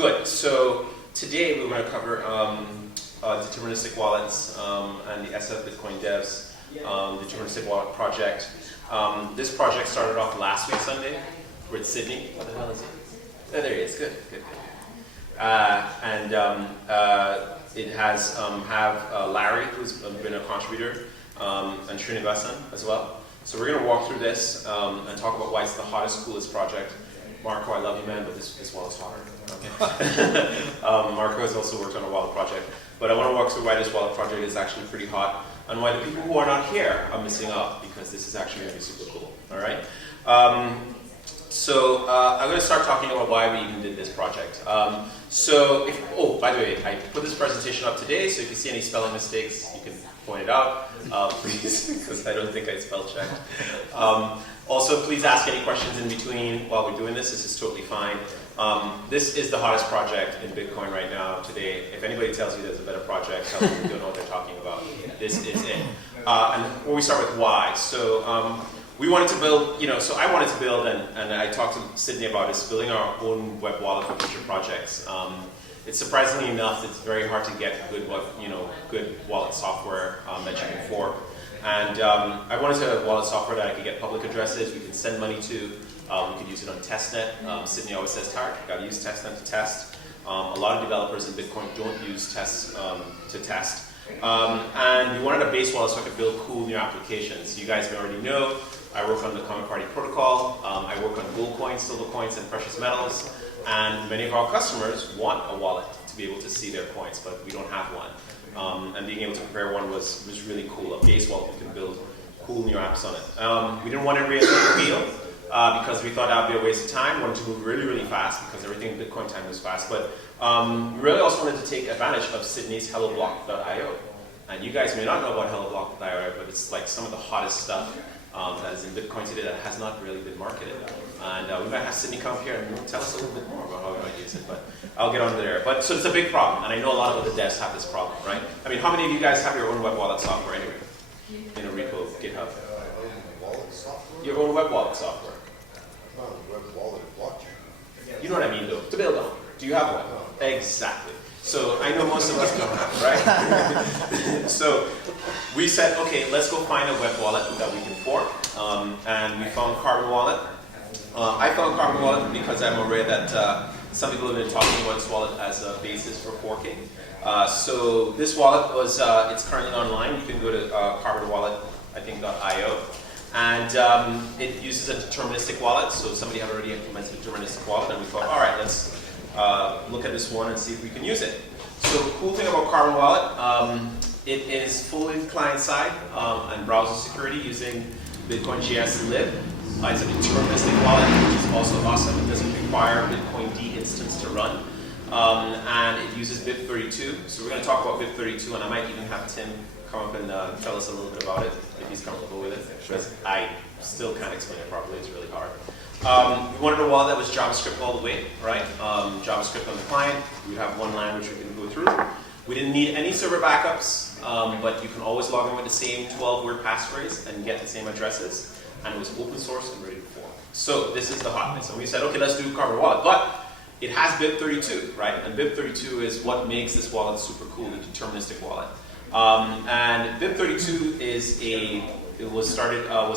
Good. So today we're going to cover deterministic wallets and the SF Bitcoin devs, deterministic wallet project. This project started off last week Sunday. We're in Sydney. What the hell is he? Oh, there he is. Good, good, good. It has Larry, who's been a contributor, and Srinivasan as well. So we're going to walk through this and talk about why it's the hottest, coolest project. Marco, I love you, man, but this wallet's hotter. Okay. Marco has also worked on a wallet project, but I want to walk through why this wallet project is actually pretty hot and why the people who are not here are missing out, because this is actually going to be super cool. All right. So I'm going to start talking about why we even did this project. By the way, I put this presentation up today, so if you see any spelling mistakes, you can point it out, please, because I don't think I spell checked. Also, please ask any questions in between while we're doing this. This is totally fine. This is the hottest project in Bitcoin right now today. If anybody tells you there's a better project, tell them you don't know what they're talking about. This is it. And we start with why. So we wanted to build, so I wanted to build, and I talked to Sydney about this, building our own web wallet for future projects. It's surprisingly enough, it's very hard to get good wallet software that you can fork. And I wanted to have wallet software that I could get public addresses, we can send money to, we could use it on testnet. Sydney always says, Taariq, you gotta use testnet to test. A lot of developers in Bitcoin don't use tests to test. And we wanted a base wallet so I could build cool new applications. You guys may already know, I work on the Common Party Protocol, I work on gold coins, silver coins, and precious metals. And many of our customers want a wallet to be able to see their coins, but we don't have one. And being able to prepare one was really cool. A base wallet we can build cool new apps on it. We didn't want to reinvent the wheel because we thought that would be a waste of time. We wanted to move really, really fast because everything in Bitcoin time was fast. But we really also wanted to take advantage of Sydney's HelloBlock.io. And you guys may not know about HelloBlock.io, but it's like some of the hottest stuff that is in Bitcoin today that has not really been marketed. And we might have Sydney come here and tell us a little bit more about how we might use it, but I'll get on there. But so it's a big problem, and I know a lot of other devs have this problem, right? I mean, how many of you guys have your own web wallet software anyway? In a repo, GitHub? Wallet software? Your own web wallet software. No, web wallet blockchain. You know what I mean, though, to build on. Do you have one? No. Exactly. So I know most of us don't have, right? So we said, okay, let's go find a web wallet that we can fork, and we found CarbonWallet. I found CarbonWallet because I'm aware that some people have been talking about this wallet as a basis for forking. So this wallet was, it's currently online. You can go to CarbonWallet, I think, .io. And it uses a deterministic wallet. So somebody had already implemented a deterministic wallet, and we thought, all right, let's look at this one and see if we can use it. So the cool thing about CarbonWallet, it is fully client-side and browser security using Bitcoin JS lib. It's a deterministic wallet, which is also awesome. It doesn't require Bitcoin D instance to run. And it uses BIP32. So we're going to talk about BIP32, and I might even have Tim come up and tell us a little bit about it, if he's comfortable with it. Because I still can't explain it properly. It's really hard. We wanted a wallet that was JavaScript all the way, right? JavaScript on the client. We'd have one language we can go through. We didn't need any server backups, but you can always log in with the same 12-word passphrase and get the same addresses. And it was open source and ready to fork. So this is the hotness. And we said, okay, let's do CarbonWallet. But it has BIP32, right? And BIP32 is what makes this wallet super cool, the deterministic wallet. And BIP32 was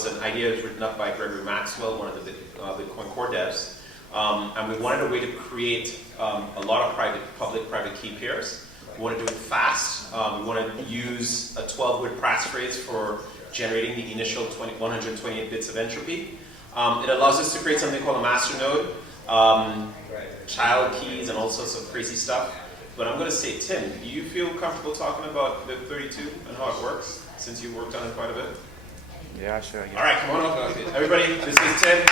an idea written up by Gregory Maxwell, one of the Bitcoin core devs. And we wanted a way to create a lot of public-private key pairs. We want to do it fast. We want to use a 12-word passphrase for generating the initial 128 bits of entropy. It allows us to create something called a master node, child keys, and all sorts of crazy stuff. But I'm going to say, Tim, do you feel comfortable talking about BIP32 and how it works, since you worked on it quite a bit? Yeah, sure. Yeah. All right, come on up. Everybody, this is Tim. I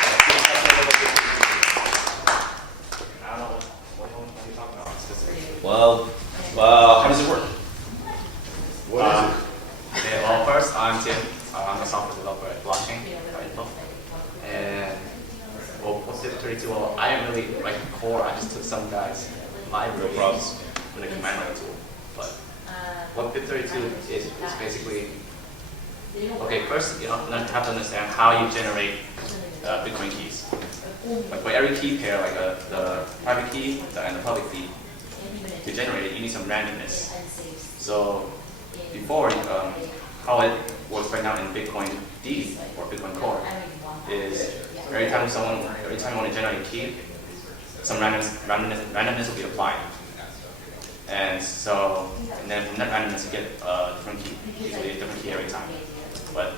don't know what you talking about specifically. Well, how does it work? What is it? Yeah, well, first, I'm Tim. I'm a software developer at Blockchain. And well, what's BIP32? Well, I didn't really write the core. I just took some guy's library with a command line tool. But what BIP32 is basically, okay, first you have to understand how you generate Bitcoin keys. like for every key pair, like the private key and the public key, to generate it, you need some randomness. So before, how it works right now in Bitcoin D or Bitcoin Core is every time you want to generate a key, some randomness will be applied. And then from that randomness you get a different key, usually a different key every time. But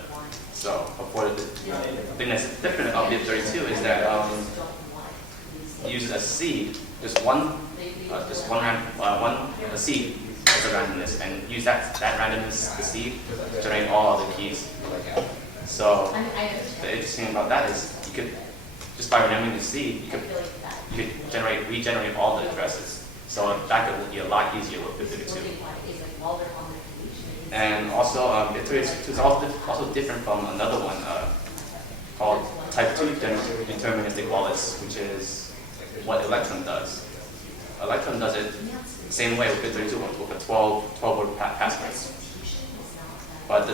for the thing that's different about BIP32 is that it uses a seed, just one seed as a randomness, and use that randomness, the seed, to generate all of the keys. So the interesting about that is you could, just by renaming the seed, you could regenerate all the addresses. So that will be a lot easier with BIP32. And also, BIP32 is also different from another one called Type 2 Deterministic wallets, which is what Electrum does. Electrum does it the same way with BIP32 with a 12-word passphrase. But the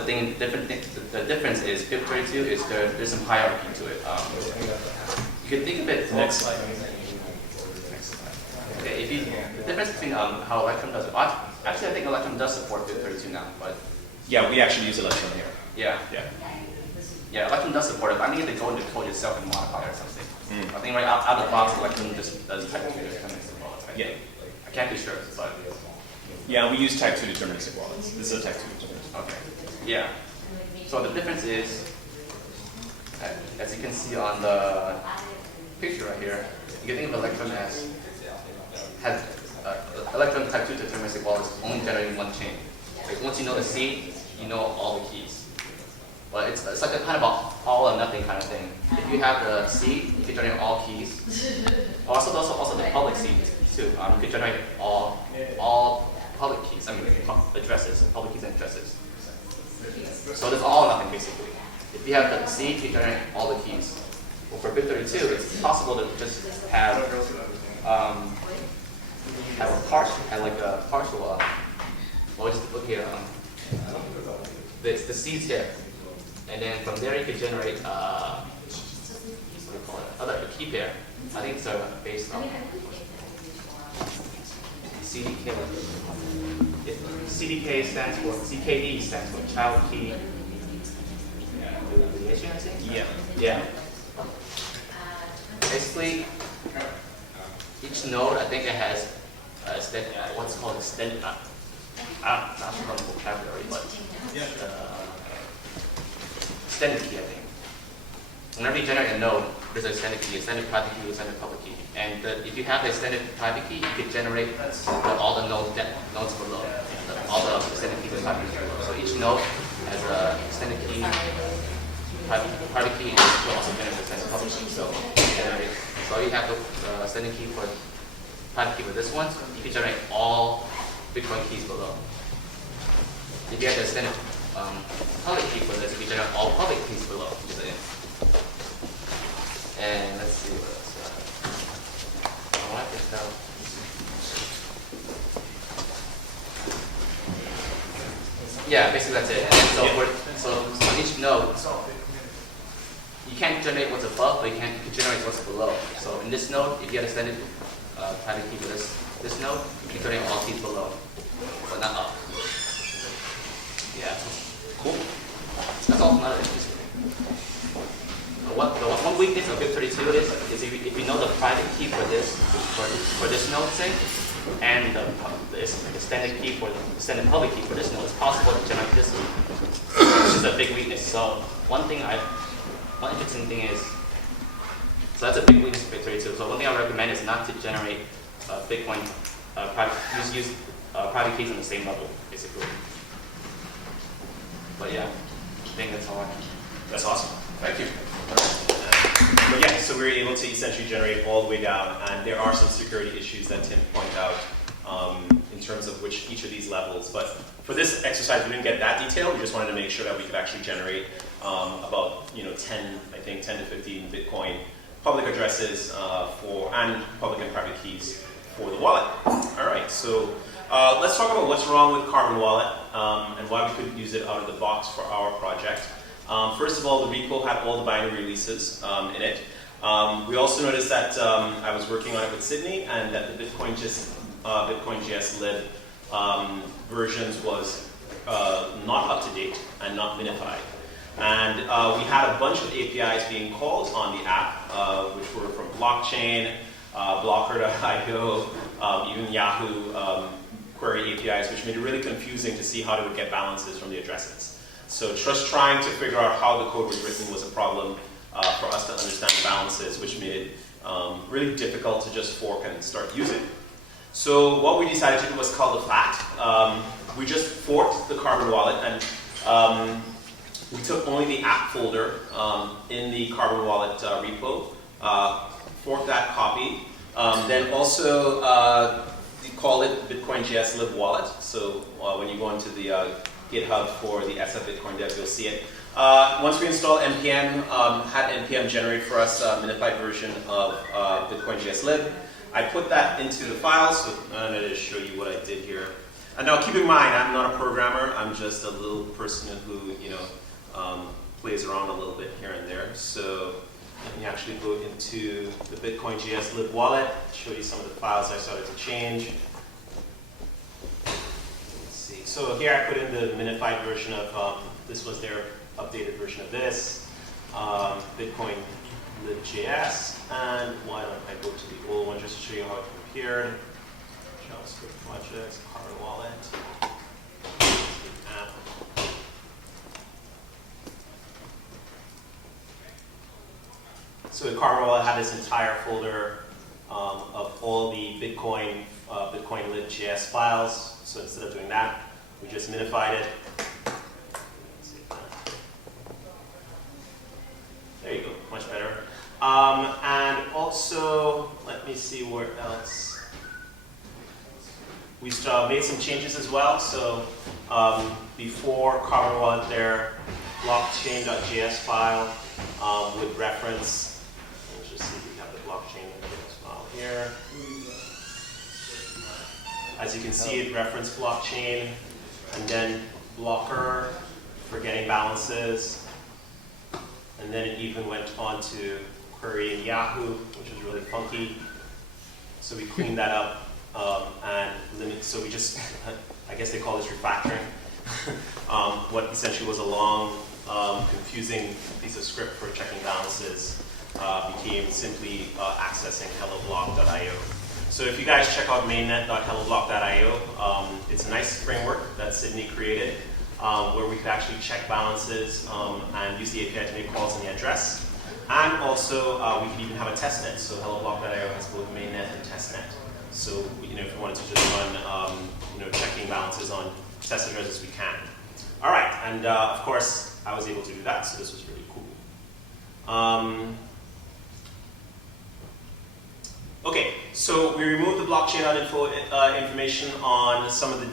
difference is BIP32 is there's some hierarchy to it. You can think of it. Next slide. Okay, the difference between how Electrum does it. Actually, I think Electrum does support BIP32 now, but Yeah, we actually use Electrum here. Yeah, Electrum does support it. I think if they go into the code itself and modify it or something. I think right out of the box, Electrum just does Type 2 deterministic wallets. I can't be sure, but yeah, we use Type 2 deterministic wallets. This is a Type 2 deterministic. okay. Yeah. So the difference is, as you can see on the picture right here, you can think of Electrum as Electrum Type 2 deterministic wallets only generating one chain. Like once you know the seed, you know all the keys. But it's like a kind of a all or nothing kind of thing. If you have the seed, you can generate all keys. Also the public seed too. You can generate all public keys. I mean addresses, public keys and addresses. So there's all or nothing basically. If you have the seed, you can generate all the keys. Well, for BIP32, it's possible to just have a partial. Well, just look here. It's the seeds here, and then from there you could generate what do you call it? Other key pair. I think it's based on CDK. CDK stands for CKD stands for child key deletion, I think. Yeah. Basically, each node I think it has what's called extended. Not from vocabulary, but extended key, I think. Whenever you generate a node, there's an extended key, extended private key, extended public key. And if you have the extended private key, you can generate all the nodes below. All the extended keys and private keys below. So each node has an extended key, private key, and will also generate the extended public key. So you have the extended key for private key for this one, you can generate all Bitcoin keys below. If you have the extended public key for this, you can generate all public keys below. And let's see what else. I want this out. Yeah, basically that's it. And so for each node, you can't generate what's above, but you can generate what's below. So in this node, if you have extended private key for this node, you can generate all keys below, but not up. Yeah, cool. That's all not interesting. The one weakness of BIP32 is if you know the private key for this node, say, and the extended key for the extended public key for this node, it's possible to generate this, which is a big weakness. So one interesting thing is, so that's a big weakness of BIP32. So one thing I recommend is not to generate Bitcoin use private keys on the same level, basically. But yeah, I think that's all I have. That's awesome. Thank you. But yeah, so we were able to essentially generate all the way down, and there are some security issues that Tim pointed out in terms of each of these levels. But for this exercise, we didn't get that detailed. We just wanted to make sure that we could actually generate about 10 to 15 Bitcoin public addresses and public and private keys for the wallet. All right, so let's talk about what's wrong with CarbonWallet and why we couldn't use it out of the box for our project. First of all, the repo had all the binary releases in it. We also noticed that I was working on it with Sydney, and that the Bitcoin.js lib versions was not up to date and not minified. And we had a bunch of APIs being called on the app, which were from blockchain, blocker.io, even Yahoo query APIs, which made it really confusing to see how they would get balances from the addresses. So just trying to figure out how the code was written was a problem for us to understand balances, which made it really difficult to just fork and start using. So what we decided to do was called a fact. We just forked the CarbonWallet, and we took only the app folder in the CarbonWallet repo, forked that copy, then also we call it Bitcoin.js lib wallet. So when you go into the GitHub for the SF Bitcoin dev, you'll see it. Once we install npm, had npm generate for us a minified version of Bitcoin.js lib. I put that into the file, so I'm going to show you what I did here. And now keep in mind, I'm not a programmer. I'm just a little person who, plays around a little bit here and there. So let me actually go into the Bitcoin.js lib wallet, show you some of the files I started to change. Let's see. So here I put in the minified version of, this was their updated version of this, Bitcoin lib.js, and why don't I go to the old one just to show you how it appeared. JavaScript projects, CarbonWallet. So the CarbonWallet had this entire folder of all the Bitcoin lib.js files. So instead of doing that, we just minified it. There you go, much better. And also, let me see where else. We made some changes as well. So before CarbonWallet, their blockchain.js file would reference. Let's just see if we have the blockchain.js file here. As you can see, it referenced blockchain, and then blocker for getting balances. And then it even went on to querying Yahoo, which was really funky. So we cleaned that up and limit. So we just, I guess they call this refactoring. What essentially was a long, confusing piece of script for checking balances became simply accessing helloblock.io. So if you guys check out mainnet.helloblock.io, it's a nice framework that Sydney created. Where we could actually check balances and use the API to make calls on the address. And also, we could even have a testnet. So helloblock.io has both mainnet and testnet. So if you wanted to just run checking balances on test addresses, we can. All right, and of course, I was able to do that, so this was really cool. Okay, so we removed the blockchain.info information on some of the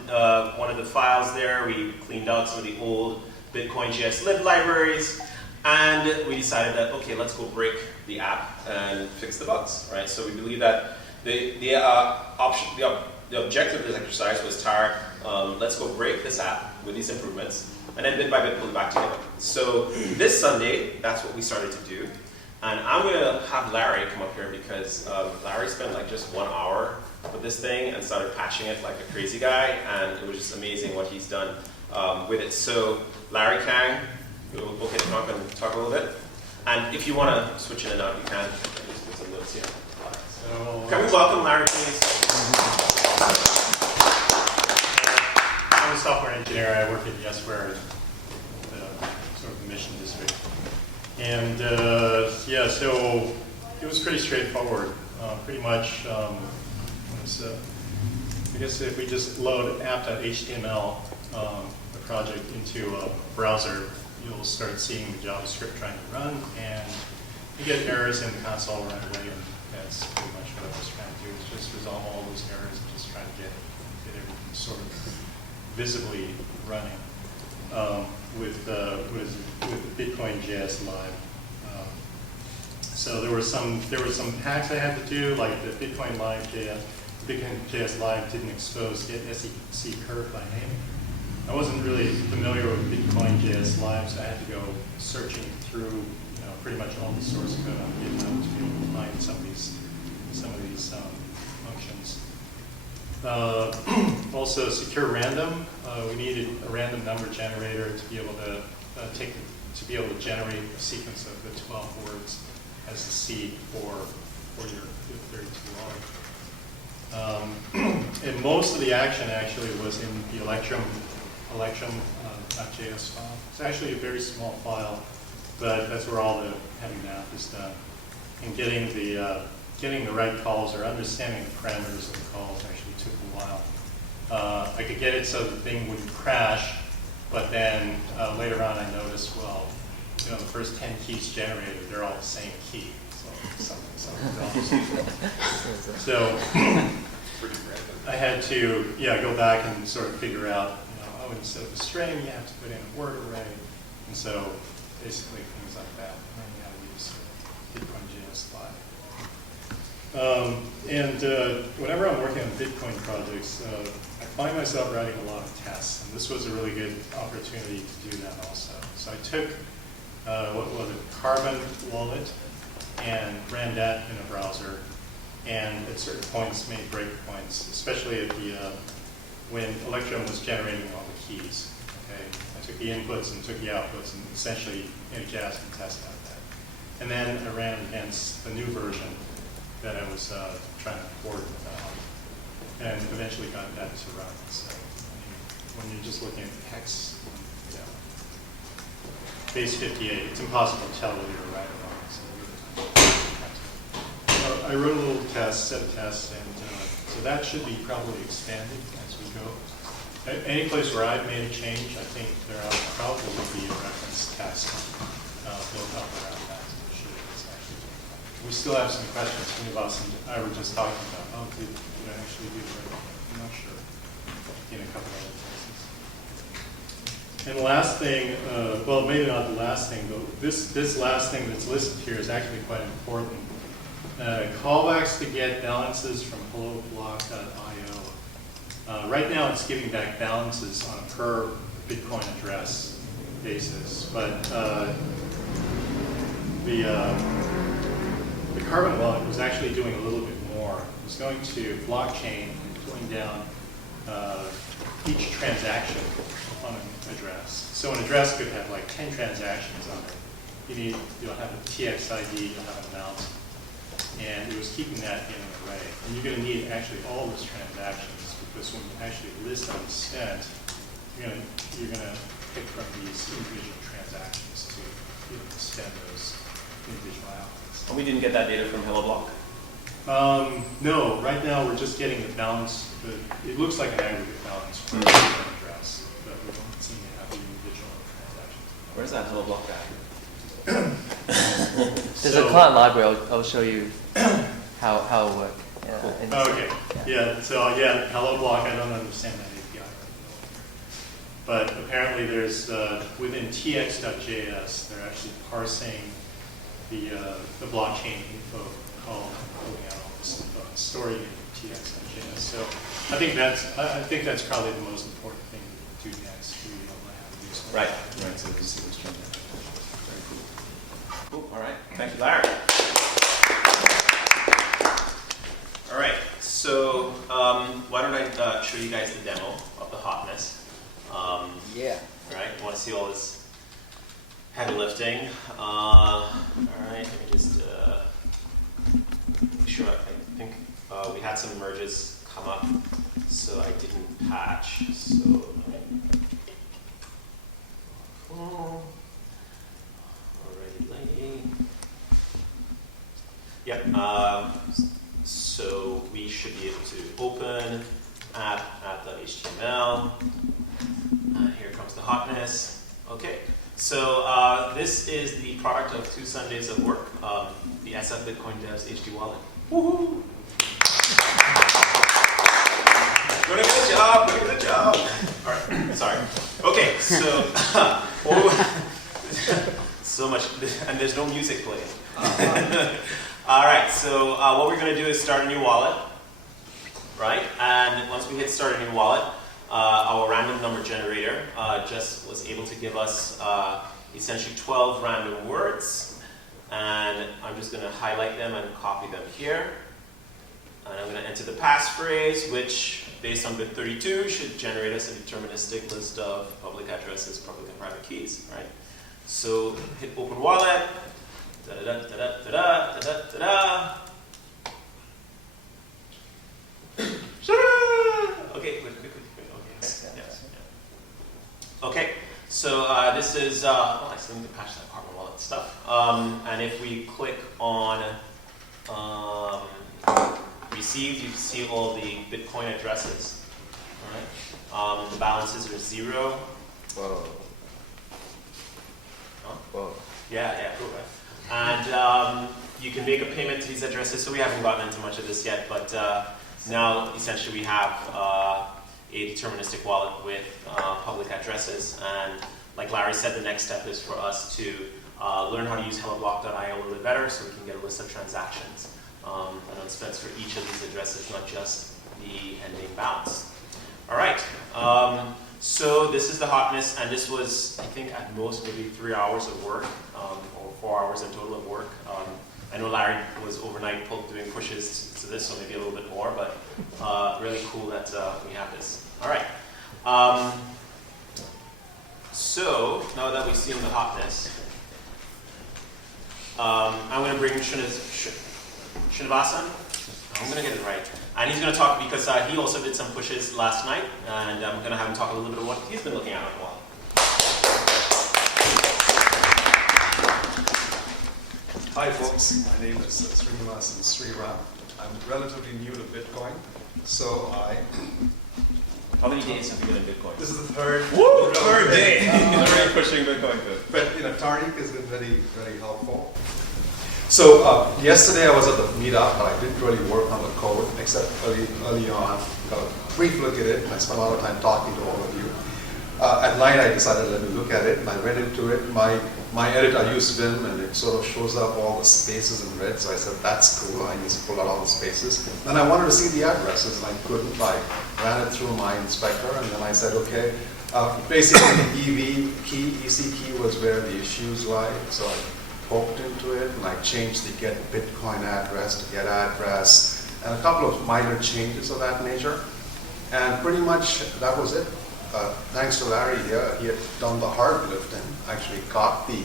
one of the files there. We cleaned out some of the old Bitcoin.js lib libraries, and we decided that okay, let's go break the app and fix the bugs, right? So we believe that the objective of this exercise was Taariq, let's go break this app with these improvements, and then bit by bit put it back together. So this Sunday, that's what we started to do. And I'm going to have Larry come up here because Larry spent like just 1 hour with this thing and started patching it like a crazy guy, and it was just amazing what he's done with it. So Larry Kang, we'll get to talk and talk a little bit. And if you want to switch in and out, you can. Just put some notes here. So, can we welcome Larry, please? I'm a software engineer. I work at Yesware, sort of the mission district. And yeah, so it was pretty straightforward. Pretty much, I guess if we just load app.html, the project, into a browser, you'll start seeing the JavaScript trying to run, and you get errors in the console right away, and that's pretty much what I was trying to do, is just resolve all those errors and just try to get everything sort of visibly running. With the Bitcoin.js Live. So there were some hacks I had to do, like the Bitcoin.js Live didn't expose get SEC curve by name. I wasn't really familiar with Bitcoin.js Live, so I had to go searching through pretty much all the source code on GitHub to be Also, secure random. We needed a random number generator to be able to generate a sequence of the 12 words as the seed for your 32 log. And most of the action actually was in the electrum.js file. It's actually a very small file, but that's where all the heavy math is done. And getting the right calls or understanding the parameters of the calls actually took a while. I could get it so the thing wouldn't crash, but then later on I noticed, well, the first 10 keys generated, they're all the same key. So so I had to go back and sort of figure out, instead of a string, you have to put in a word array. And so basically things like that. Learning how to use Bitcoin.js 5. Whenever I'm working on Bitcoin projects, I find myself writing a lot of tests. And this was a really good opportunity to do that also. So I took, CarbonWallet, and ran that in a browser. And at certain points made breakpoints, especially at when Electrum was generating all the keys. Okay, I took the inputs and took the outputs and essentially made a JavaScript test out of that. And then I ran against the new version that I was trying to port and eventually got that to run. So when you're just looking at the hex, base 58, it's impossible to tell whether you're right or wrong. So I wrote a little test, set of tests, and so that should be probably expanded as we go. Any place where I've made a change, I think there probably will be a reference test built up around that. So we still have some questions. Srinivas and I were just talking about, did I actually do it right? I'm not sure. In a couple other places. And the last thing, well, maybe not the last thing, but this last thing that's listed here is actually quite important. Callbacks to get balances from helloblock.io. Right now it's giving back balances on a per Bitcoin address basis, but the CarbonWallet was actually doing a little bit more. It was going to blockchain and pulling down each transaction on an address. So an address could have like 10 transactions on it. You'll have a TX ID, you'll have an amount. And it was keeping that in an array. And you're going to need actually all those transactions because when you actually list on the stent, you're going to pick from these individual transactions to stem those individual outlets. And we didn't get that data from HelloBlock? No, right now we're just getting the balance. It looks like an aggregate balance for an address, but we don't seem to have the individual transactions. Where's that HelloBlock guy? There's a client library. I'll show you how it works. Okay. Yeah. So HelloBlock. I don't understand that API. But apparently, there's within tx.js, they're actually parsing the blockchain info call, pulling out all this info, storing it in tx.js. So I think that's probably the most important thing to do next. To be able to have these. Right. So this is what's changing. Cool. All right. Thank you, Larry. All right. So why don't I show you guys the demo of the hotness? Yeah. All right. You want to see all this heavy lifting? All right. Let me just make sure. I think we had some merges come up, so I didn't patch. So. Cool. Yep. So we should be able to open app.html. And here comes the hotness. Okay. So this is the product of 2 Sundays of work. The SF Bitcoin Devs HD wallet. Woohoo! Doing a good job. Doing a good job. All right. Sorry. Okay. So. So much, and there's no music playing. All right, so what we're going to do is start a new wallet, right? And once we hit start a new wallet, our random number generator just was able to give us essentially 12 random words. And I'm just going to highlight them and copy them here. And I'm going to enter the passphrase, which based on bit 32, should generate us a deterministic list of public addresses, public and private keys, right? So hit open wallet. Da-da-da-da-da-da-da-da-da. Okay, quick. Okay, yeah. Okay, so this is, I still need to patch that CarbonWallet stuff. And if we click on received, you can see all the Bitcoin addresses. All right. The balances are 0. Whoa. Huh? Whoa. Yeah, cool, right? And you can make a payment to these addresses. So we haven't gotten into much of this yet, but now essentially we have a deterministic wallet with public addresses. And like Larry said, the next step is for us to learn how to use HelloBlock.io a little bit better so we can get a list of transactions and unspent for each of these addresses, not just the ending balance. All right. So this is the hotness, and this was, I think, at most maybe 3 hours of work, or 4 hours in total of work. I know Larry was overnight doing pushes to this, so maybe a little bit more, but really cool that we have this. All right. So now that we've seen the hotness, I'm going to bring Srinivasan. I'm going to get it right. And he's going to talk because he also did some pushes last night, and I'm going to have him talk a little bit about what he's been looking at for a while. Hi folks, my name is Srinivasan Sriram. I'm relatively new to Bitcoin, so How many days have you been in Bitcoin? this is the third day. He's already pushing Bitcoin. But Taariq has been very, very helpful. So yesterday I was at the meetup, but I didn't really work on the code except early on. Got a brief look at it, and I spent a lot of time talking to all of you. At night I decided let me look at it, and I went into it. My edit, I use Vim, and it sort of shows up all the spaces in red, so I said, that's cool, I need to pull out all the spaces. Then I wanted to see the addresses, and I couldn't. I ran it through my inspector, and then I said, okay, basically the EC key was where the issues lie, so I poked into it, and I changed the get Bitcoin address to get address, and a couple of minor changes of that nature. And pretty much that was it. Thanks to Larry here, he had done the hard lifting, actually got the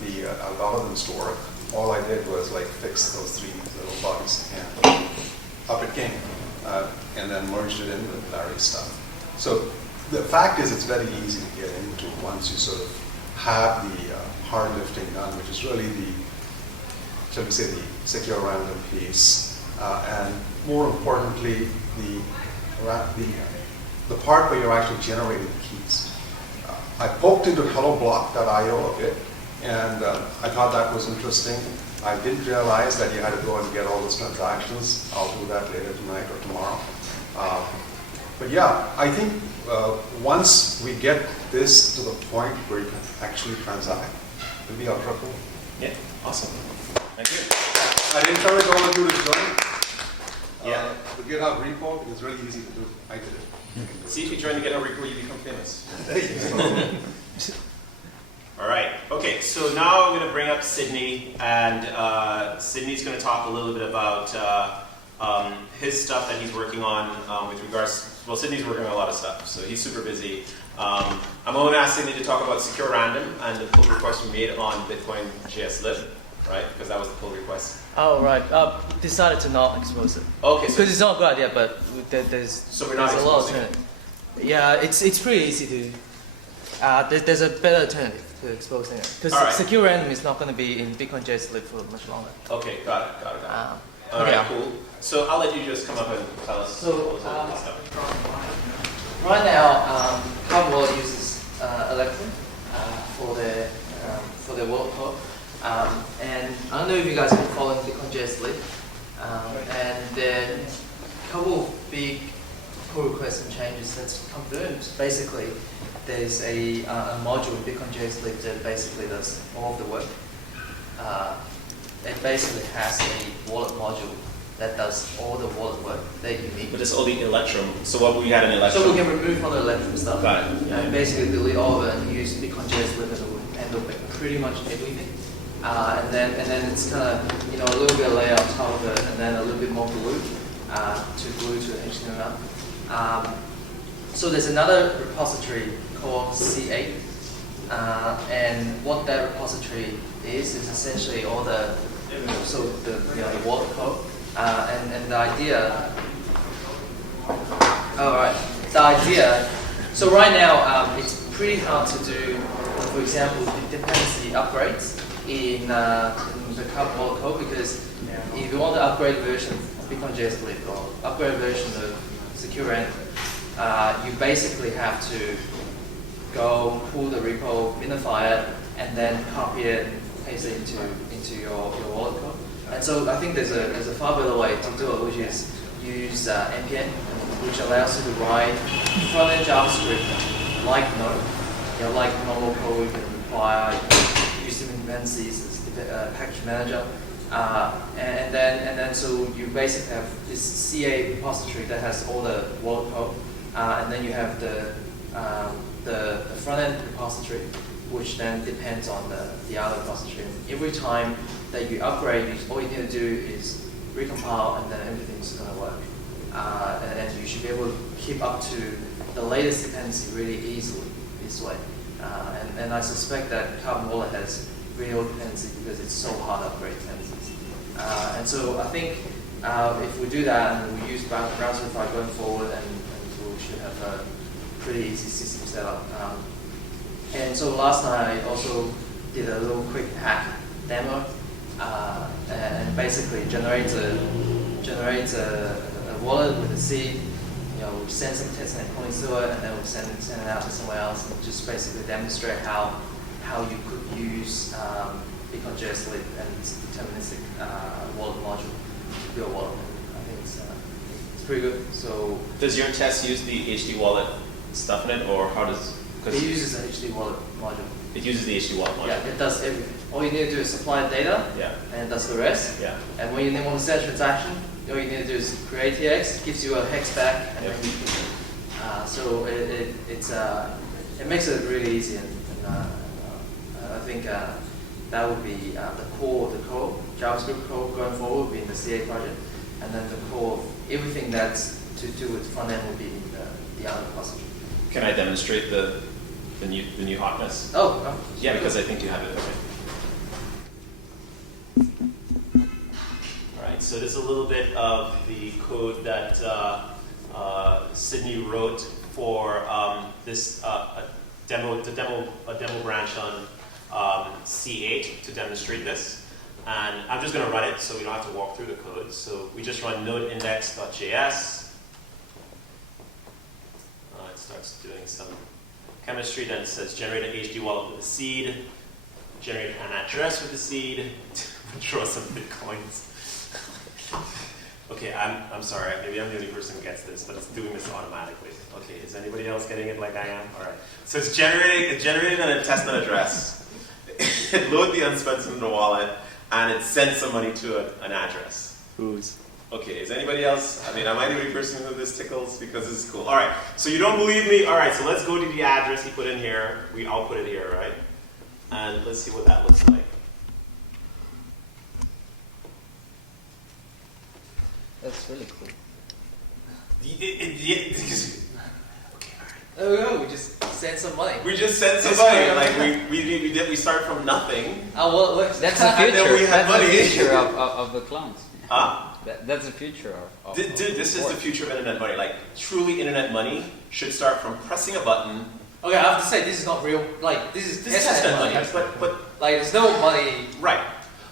algorithms to work. All I did was like fix those 3 little bugs, and up it came, and then merged it in with Larry's stuff. So the fact is, it's very easy to get into once you sort of have the hard lifting done, which is really the, shall we say, the secure random piece, and more importantly, the part where you're actually generating keys. I poked into HelloBlock.io a bit, and I thought that was interesting. I didn't realize that you had to go and get all those transactions. I'll do that later tonight or tomorrow. But yeah, I think once we get this to the point where you can actually transact, it'll be ultra cool. Yeah, awesome. Thank you. I'd encourage all of you to join. Yeah. The GitHub repo is really easy to do. I did it. See if you join the GitHub repo, you become famous. There you go. All right. Okay. So now I'm going to bring up Sydney, and Sydney's going to talk a little bit about his stuff that he's working on with regards. Well, Sydney's working on a lot of stuff, so he's super busy. I'm going to ask Sydney to talk about secure random and the pull request we made on Bitcoin JS lib, right? Because that was the pull request. Oh, right. Decided to not expose it. Okay. Because it's not a good idea, but there's we're not a lot of exposing it. alternative. Yeah, it's pretty easy to. There's a better alternative to exposing it. Because Alright. secure random is not going to be in Bitcoin JS lib for much longer. Okay. Got it. All right. Yeah. Cool. So I'll let you just come up and tell us. So, stuff. right now, CarbonWallet uses Electrum for their wallet code. And I don't know if you guys have been following Bitcoin JS lib. And then a couple of big pull requests and changes that's confirmed. Basically, there's a module in Bitcoin JS lib that basically does all of the work. It basically has a wallet module that does all the wallet work that you need. But it's only Electrum. So what we had in Electrum. So we can remove all the Electrum stuff. Got it. And basically delete all of it and use Bitcoin JS lib and it will handle pretty much everything. And then it's kind of a little bit of layer on top of it, and then a little bit more glue to glue to the HTML. So there's another repository called C8, and what that repository is essentially all the the wallet code, and the idea. All right, the idea. So right now it's pretty hard to do, for example, dependency upgrades in the CarbonWallet code, because if you want to upgrade version of Bitcoin.js or upgrade version of Secure End, you basically have to go pull the repo, minify it, and then copy it and paste it into your wallet code. And so I think there's a far better way to do it, which is use npm, which allows you to write front-end JavaScript like Node, like normal code. You can require use dependencies as package manager, and then so you basically have this CA repository that has all the wallet code, and then you have the front-end repository, which then depends on the other repository. Every time that you upgrade, all you need to do is recompile, and then everything's going to work. And you should be able to keep up to the latest dependency really easily this way. And I suspect that CarbonWallet has really old dependency because it's so hard to upgrade dependencies. And so I think if we do that and we use Browserify going forward, and we should have a pretty easy system set up. And so last night I also did a little quick hack demo, and basically generates a wallet with a seed. We send some test net points to it, and then we send it out to somewhere else, and just basically demonstrate how you could use Bitcoin.js and deterministic wallet module to build a wallet. I think it's pretty good. So does your test use the HD wallet stuff in it, or how does? It uses an HD wallet module. It uses the HD wallet module. Yeah, it does everything. All you need to do is supply the data, and it does the rest. Yeah. And when you want to set a transaction, all you need to do is create TX, gives you a hex back, and then you can. So it makes it really easy, and I think that would be the core of the code. JavaScript code going forward would be in the CA project, and then the core of everything that's to do with front end would be in the other repository. Can I demonstrate the new hotness? Oh, yeah, because I think you have it. Okay. All right, so this is a little bit of the code that Sydney wrote for this a demo branch on C8 to demonstrate this. And I'm just going to run it so we don't have to walk through the code. So we just run node index.js. It starts doing some chemistry, then it says generate an HD wallet with a seed, generate an address with a seed, draw some bitcoins. Okay, I'm sorry, maybe I'm the only person who gets this, but it's doing this automatically. Okay, is anybody else getting it like I am? All right. So it's generating a testnet address. It loads the unspent in the wallet, and it sends some money to an address. Whose? Okay, is anybody else? I mean, am I the only person who this tickles? Because this is cool. All right, so you don't believe me? All right, so let's go to the address he put in here. I'll put it here, right? And let's see what that looks like. That's really cool. Okay, all right. There we go. We just sent some money. We just sent some money. Like we start from nothing. Oh well, look. That's the And future. then we had That's the money. future of the clones. Ah. That's the future of Dude, this is the future of internet money. Like, truly internet money should start from pressing a button. Okay, I have to say this is not real. Like this is testnet money. But like there's no money. right.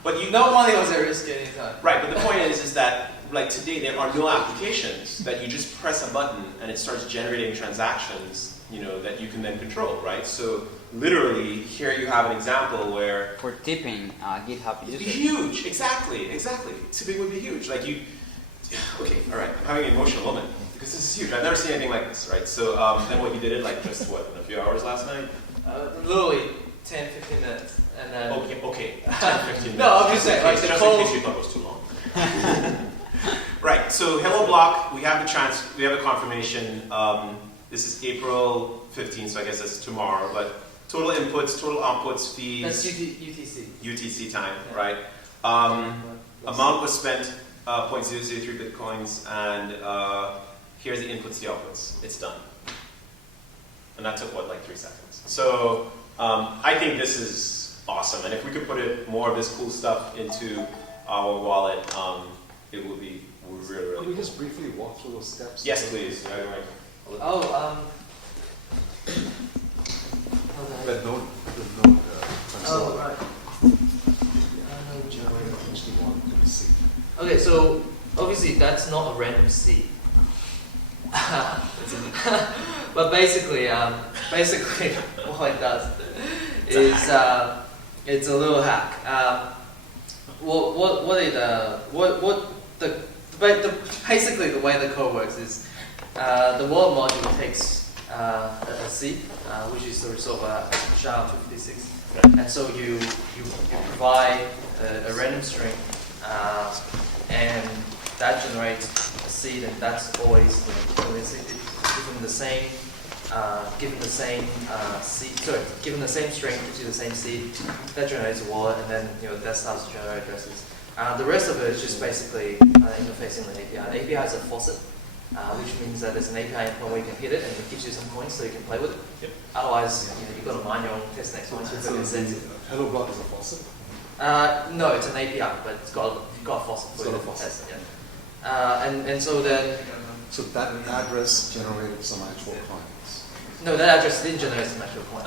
But No money was at risk at any time. Right, but the point is that like today there are no applications that you just press a button and it starts generating transactions, that you can then control, right? So literally here you have an example where for tipping GitHub it'd be users. huge, exactly. Tipping would be huge. Like okay, all right, I'm having an emotional moment because this is huge. I've never seen anything like this, right? So then what you did it like just in a few hours last night? Literally 10, 15 minutes, and then. Okay, 10, 15 minutes. No, I'm just saying, like the just whole. in case you thought it was too long. Right, so hello block, we have the confirmation. This is April 15th, so I guess that's tomorrow, but total inputs, total outputs, fees. That's UTC. UTC time, Yeah. right? Amount was spent 0.003 bitcoins, and here's the inputs, the outputs. It's done. And that took, what, like 3 seconds. So I think this is awesome. And if we could put more of this cool stuff into our wallet, it would be really, really Can we cool. just briefly walk through those steps? Yes, please. The node console. Oh, right. HT1. Okay, so obviously that's not a random seed. But basically what it does is it's a little hack. Basically the way the code works is the wallet module takes a seed, which is the result of a SHA-256, and so you provide a random string, and that generates a seed, and that's always given the same given the same string to the same seed, that generates a wallet, and then that starts to generate addresses. The rest of it is just basically interfacing the API. The API is a faucet, which means that there's an API endpoint where you can hit it and it gives you some coins so you can play with it. Yep. Otherwise, you've got to mine your own testnet coins. Hello block is a faucet? No, it's an API, but it's got a faucet for you to test. Yeah. And so then. So that address generated some actual coins. No, that address didn't generate some actual coins.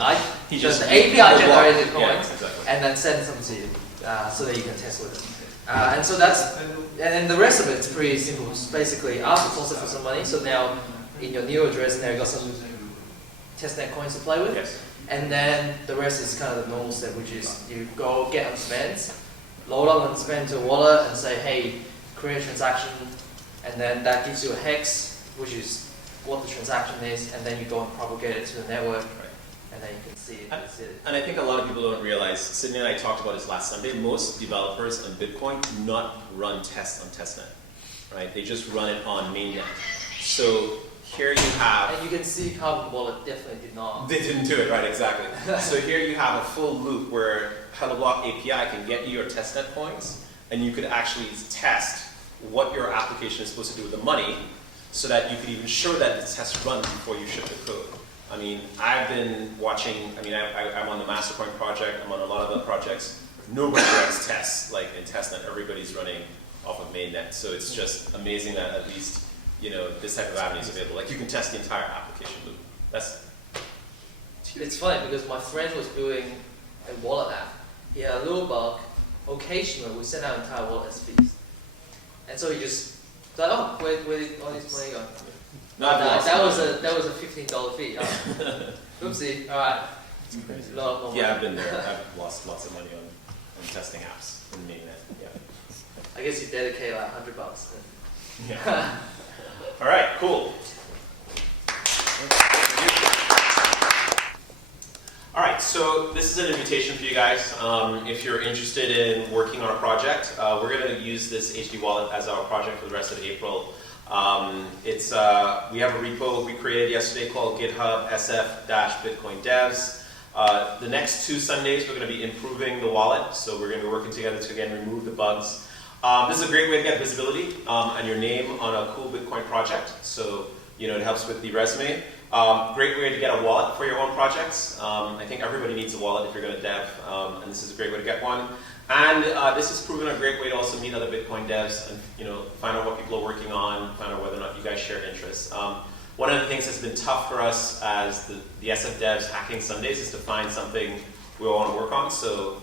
just the API generated Yeah, coins exactly. and then sent them to you so that you can test with it. And so and the rest of it is pretty simple. It's basically ask the faucet for some money. So now in your new address, now you've got some testnet coins to play with. Yes. And then the rest is kind of the normal step, which is you go get unspent, load up unspent to a wallet and say, hey, create a transaction, and then that gives you a hex, which is what the transaction is, and then you go and propagate it to the network, and then you can see it. And I think a lot of people don't realize, Sydney and I talked about this last Sunday, most developers on Bitcoin do not run tests on testnet, right? They just run it on mainnet. So here you have... And you can see CarbonWallet definitely did not. They didn't do it, right, exactly. So here you have a full loop where HelloBlock API can get you your testnet points, and you could actually test what your application is supposed to do with the money, so that you could even show that the test runs before you ship the code. I mean, I've been watching, I'm on the Mastercoin project, I'm on a lot of other projects. Nobody runs tests like in testnet, everybody's running off of mainnet. So it's just amazing that at least, this type of avenue is available. Like you can test the entire application loop. It's funny because my friend was building a wallet app. He had a little bug. Occasionally, we send out entire wallet as fees. And so he just thought, oh, where did all this money go? That was a $15 fee. Oh. Oopsie. All right. Yeah, I've been there. I've lost lots of money on testing apps in mainnet. Yeah. I guess you dedicate like $100. Yeah. All right. Cool. All right, so this is an invitation for you guys. If you're interested in working on a project, we're going to use this HD wallet as our project for the rest of April. We have a repo we created yesterday called GitHub SF-Bitcoin Devs. The next 2 Sundays, we're going to be improving the wallet, so we're going to be working together to again remove the bugs. This is a great way to get visibility and your name on a cool Bitcoin project. So it helps with the resume. Great way to get a wallet for your own projects. I think everybody needs a wallet if you're going to dev, and this is a great way to get one. And this has proven a great way to also meet other Bitcoin devs and find out what people are working on, find out whether or not you guys share interests. One of the things that's been tough for us as the SF devs hacking Sundays is to find something we all want to work on. So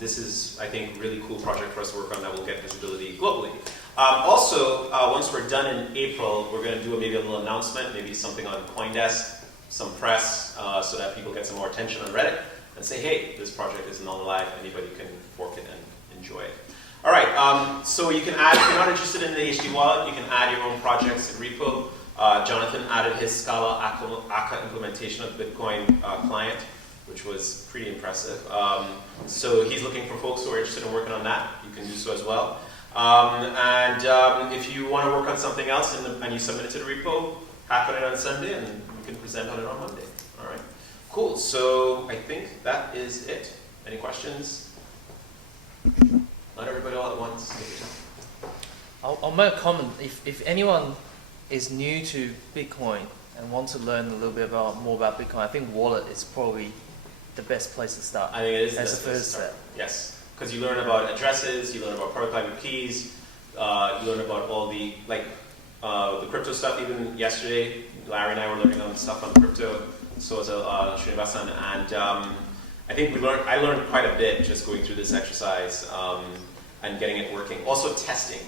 this is, I think, a really cool project for us to work on that will get visibility globally. Also, once we're done in April, we're going to do maybe a little announcement, maybe something on CoinDesk, some press, so that people get some more attention on Reddit and say, hey, this project is non-live, anybody can fork it and enjoy it. All right, so you can add, if you're not interested in the HD wallet, you can add your own projects in repo. Jonathan added his Scala Akka implementation of the Bitcoin client, which was pretty impressive. So he's looking for folks who are interested in working on that. You can do so as well. If you want to work on something else and you submit it to the repo, hack on it on Sunday and you can present on it on Monday. All right. Cool. So I think that is it. Any questions? Not everybody all at once. I'll make a comment. If anyone is new to Bitcoin and want to learn a little bit more about Bitcoin, I think wallet is probably the best place to start. I think it is as the a best place first to start. step. Yes, because you learn about addresses, you learn about protocol keys, you learn about all the the crypto stuff. Even yesterday, Larry and I were learning on stuff on crypto. So was Srinivasan, and I think I learned quite a bit just going through this exercise and getting it working. Also testing,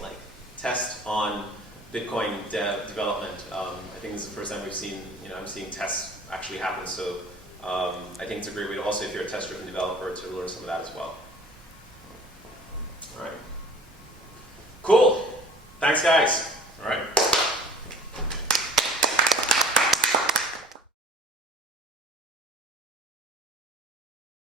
test on Bitcoin development. I think this is the first time we've seen, I'm seeing tests actually happen. So I think it's a great way to also, if you're a test-driven developer, to learn some of that as well. All right. Cool. Thanks, guys. All right.